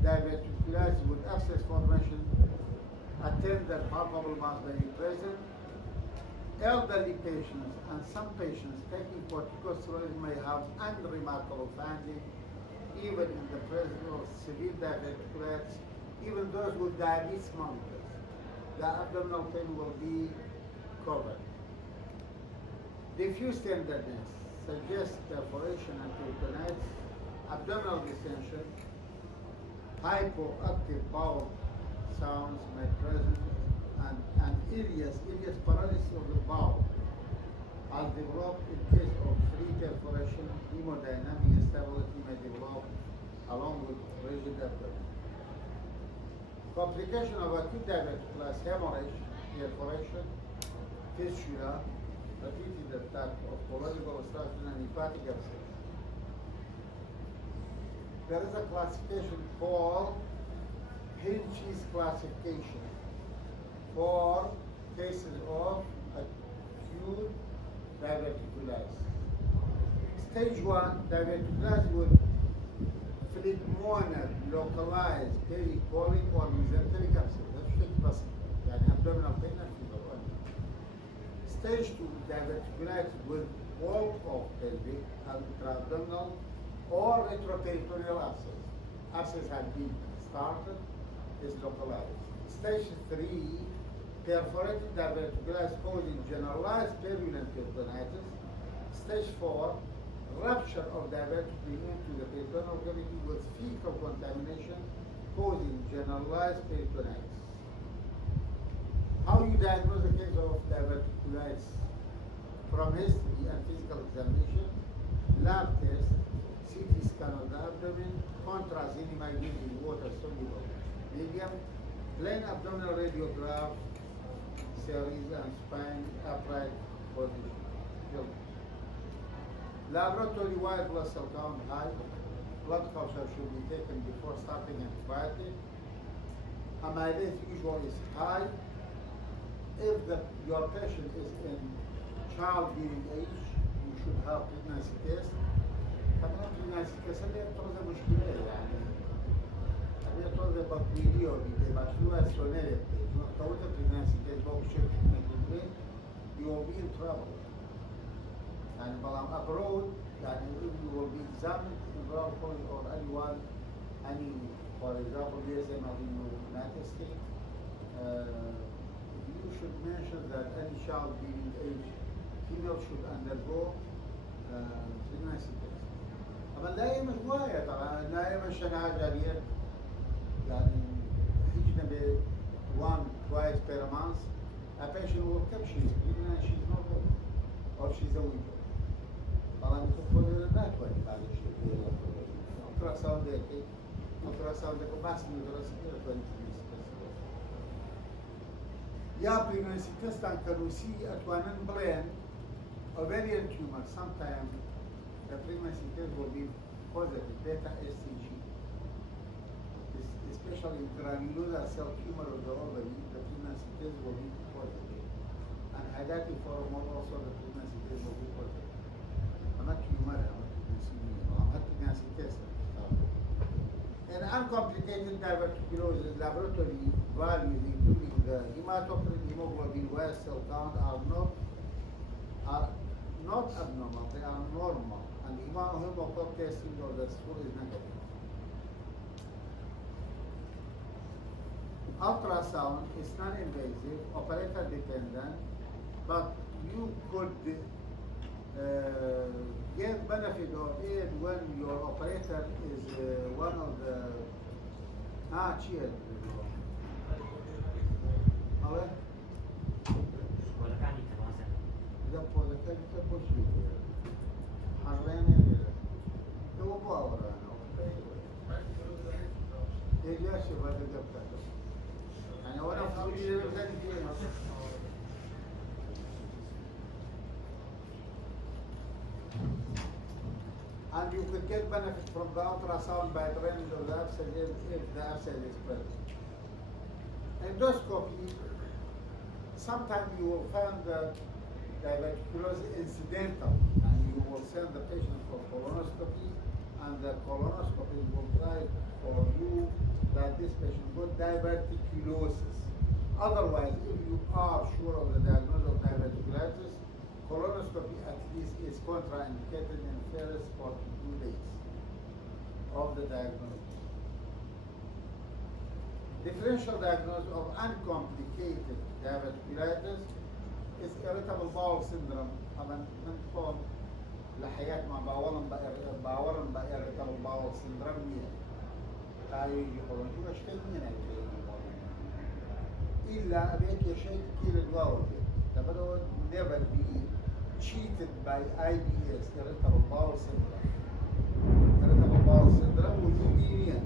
diverticulitis with abscess formation, a tender palpable mass may be present, Elderly patients and some patients taking corticosteroids may have unremarkable findings even in the presence of severe diverticulitis, even those with diabetes monitors. The abdominal pain will be covered. Diffuse tenderness suggests perforation and peritonitis, abdominal distension, hypoactive bowel sounds may present, and ileus paralysis of the bowel as developed in case of free perforation. Hemodynamic instability may develop along with rigid abdomen. Complication of acute diverticulitis, hemorrhage, perforation, fistula, repeated attack of polonical obstruction and hepatic abscess. There is a classification called Hinch's classification for cases of acute diverticulitis. Stage 1, diverticulitis with phlegmonal localized pericolic or mesenteric abscess. ده شيء بسيط يعني abdominal pain and fever only. Stage 2, diverticulitis with bulk of pelvic and intra-abdominal or retroperitoneal abscess. Abscess has been started, is localized. Stage 3, perforated diverticulitis causing generalized purulent peritonitis. Stage 4, rupture of diverticuli into the peritoneal cavity with fecal contamination causing generalized peritonitis. How you diagnose the case of diverticulitis? From history and physical examination, lab test, CT scan of the abdomen, contrast enema using water-soluble medium, plain abdominal radiograph, series and spine upright position. Laboratory white blood cell count high. Blood culture should be taken before starting antibiotic. Amylase usually is high. If your patient is in childbearing age, you should have pregnancy test. طبعا pregnancy test اللي بتوزع مشكلة يعني اللي بتوزع بكتيريا بتبقى شنو سونيرة توزع pregnancy test بوك شيء you will be in trouble. And while I'm abroad, يعني you will be examined in Morocco or anyone, for example, DSM of the United States, you should mention that any child being age female should undergo pregnancy test. أما دائما هواية طبعا دائما شنها جارية يعني حجنا ب one twice per month a patient will come she's pregnant and she's not good or she's a weaker. طبعا تقول لا توالي بعد الشيء ultrasound ده ultrasound ده بس ultrasound يا pregnancy test and can we see at one brain ovarian tumor sometimes the pregnancy test will be positive beta STG especially in granular cell tumor of the ovary the pregnancy test will be positive and hydatid form also the pregnancy test will be positive. I'm not tumor, I'm not pregnancy test. In uncomplicated diverticulosis, laboratory values including the hematocrit, hemoglobin, white cell count are not abnormal, they are normal, and hemoglobin testing of the stool is negative. Ultrasound is non-invasive, operator dependent, but you could get benefit of it when your operator is one of the cheer. Ale? ولا كان يتوازن. Dopo le cariche possibili. Arlene devo muovere, no? E riesce a fare il capo. E ora fa vedere le cariche. And you could get benefit from the ultrasound by draining of the abscess if the abscess is present. Endoscopy, sometimes you will find the diverticulosis incidental, and you will send the patient for colonoscopy, and the colonoscopy will try for you that this patient got diverticulosis. Otherwise, if you are sure of the diagnosis of diverticulitis, this is contraindicated in the first 42 days of the diagnosis. Differential diagnosis of uncomplicated diverticulitis is irritable bowel syndrome. طبعا نقول لحيات مع باورن بقى irritable bowel syndrome مية. تعالوا يقولون شو أشكال من إلا أبيك شيء كثير الواجب. تبدو never be cheated by IBS irritable bowel syndrome. Irritable bowel syndrome وجودية.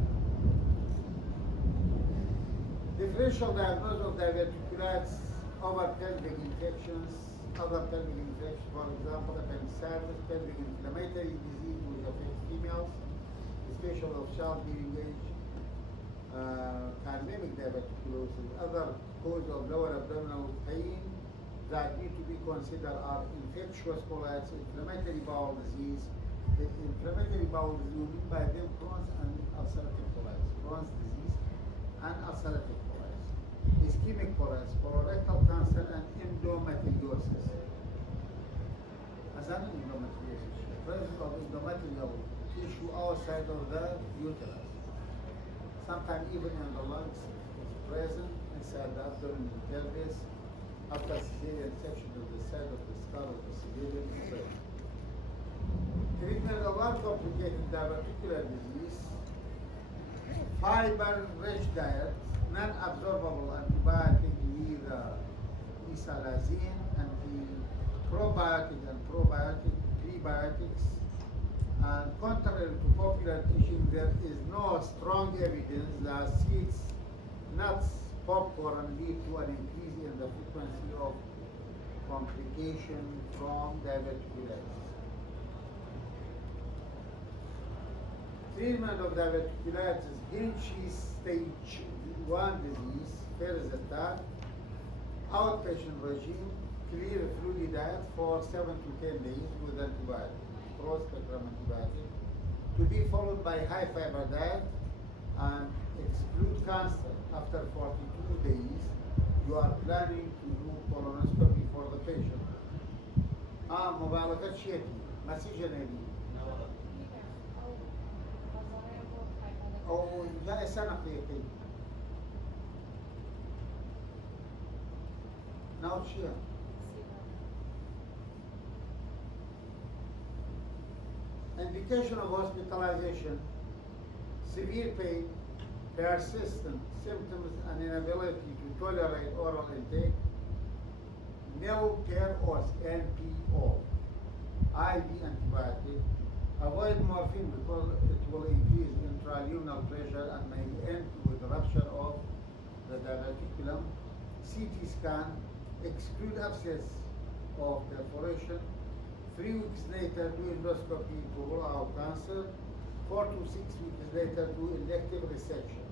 Differential diagnosis of diverticulitis over pelvic infections, other pelvic infections, for example, appendicitis, pelvic inflammatory disease which affects females, especially of childbearing age, pandemic diverticulosis, other cause of lower abdominal pain that need to be considered are infectious colitis, inflammatory bowel disease. The inflammatory bowel disease will be by them Crohn's and ulcerative colitis, Crohn's disease and ulcerative colitis, ischemic colitis, colorectal cancer, and endometriosis. As an endometriosis, presence of endometrial tissue outside of the uterus. Sometimes even in the lungs, is present inside the abdomen and pelvis. After cesarean section of the side of the skull of the cesarean is treatment of uncomplicated diverticular disease, fiber-rich diet, non-absorbable antibiotic either isalazine, anti-probiotic and probiotic, prebiotics, and contrary to popular teaching, there is no strong evidence that seeds, nuts, popcorn lead to an increase in the frequency of complication from diverticulitis. Treatment of diverticulitis, Hinch's stage 1 disease, first attack, outpatient regime, clear fluid diet for 7 to 10 days with antibiotics, broad-spectrum antibiotic, to be followed by high fiber diet and exclude cancer. After 42 days, you are planning to do colonoscopy for the patient. مبالغة شيتي مسيجنالي أو جاء سنة قيقي ناو شيء indication of hospitalization, severe pain, persistent symptoms and inability to tolerate oral intake, no care or NPO, IV antibiotic, avoid morphine because it will increase intraluminal pressure and may end with rupture of the diverticulum, CT scan, exclude abscess of perforation, 3 weeks later do endoscopy to rule out cancer, 4 to 6 weeks later do elective resection.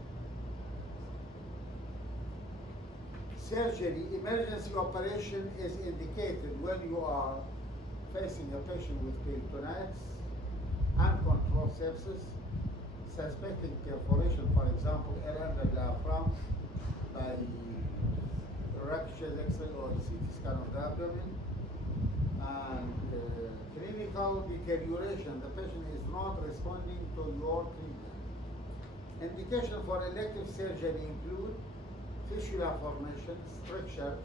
Surgery, emergency operation is indicated when you are facing a patient with peritonitis, uncontrolled sepsis, suspecting perforation, for example, around the diaphragm by rapture X-ray or CT scan of the abdomen, and clinical deterioration. The patient is not responding to your treatment. Indication for elective surgery include fistula formation, stricture,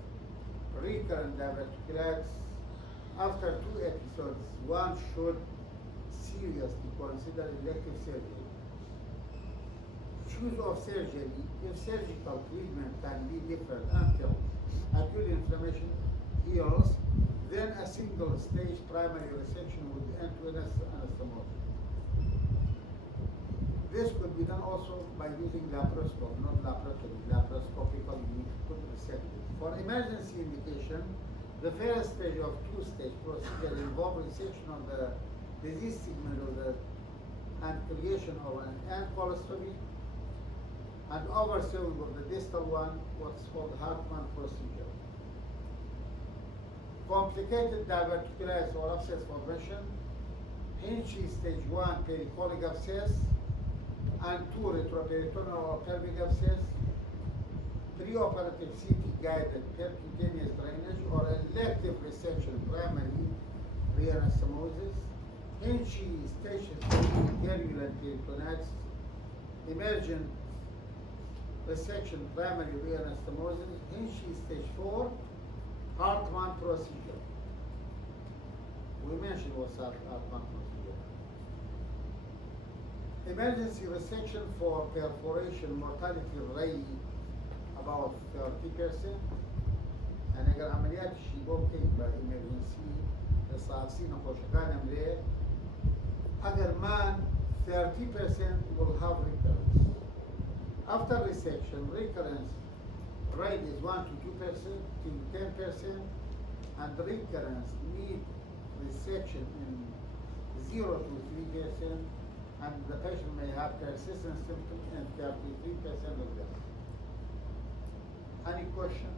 recurrent diverticulitis. After 2 episodes, one should seriously consider elective surgery. Choose of surgery. If surgical treatment can be deferred until acute inflammation heals, then a single stage primary resection with end-to-end anastomosis. This could be done also by using laparoscope, not laparoscopy. Laparoscopically, you could resect it. For emergency indication, the first stage of 2-stage procedure involves resection of the disease segment of the and creation of an ankylostomie and oversewing of the distal one, what's called Hartmann procedure. Complicated diverticulitis or abscess formation, Hinch's stage 1 pericolic abscess and 2 retroperitoneal or pelvic abscess, preoperative CT guided percutaneous drainage or elective resection, primary reanastomosis, Hinchi stage 3 turbulent peritonitis, emergent resection primary reanastomosis, Hinchi stage 4, Hartmann procedure. We mentioned what's Hartmann procedure. Emergency resection for perforation mortality rate about 30%. أنا قال عمليات الشيبوب كيف emergency الصاصين خوشكان مليه أجر man 30% will have recurrence. After resection, recurrence rate is 1 to 2% to 10%, and recurrence need resection in 0 to 3%, and the patient may have persistent symptoms in 33% of them. Any question?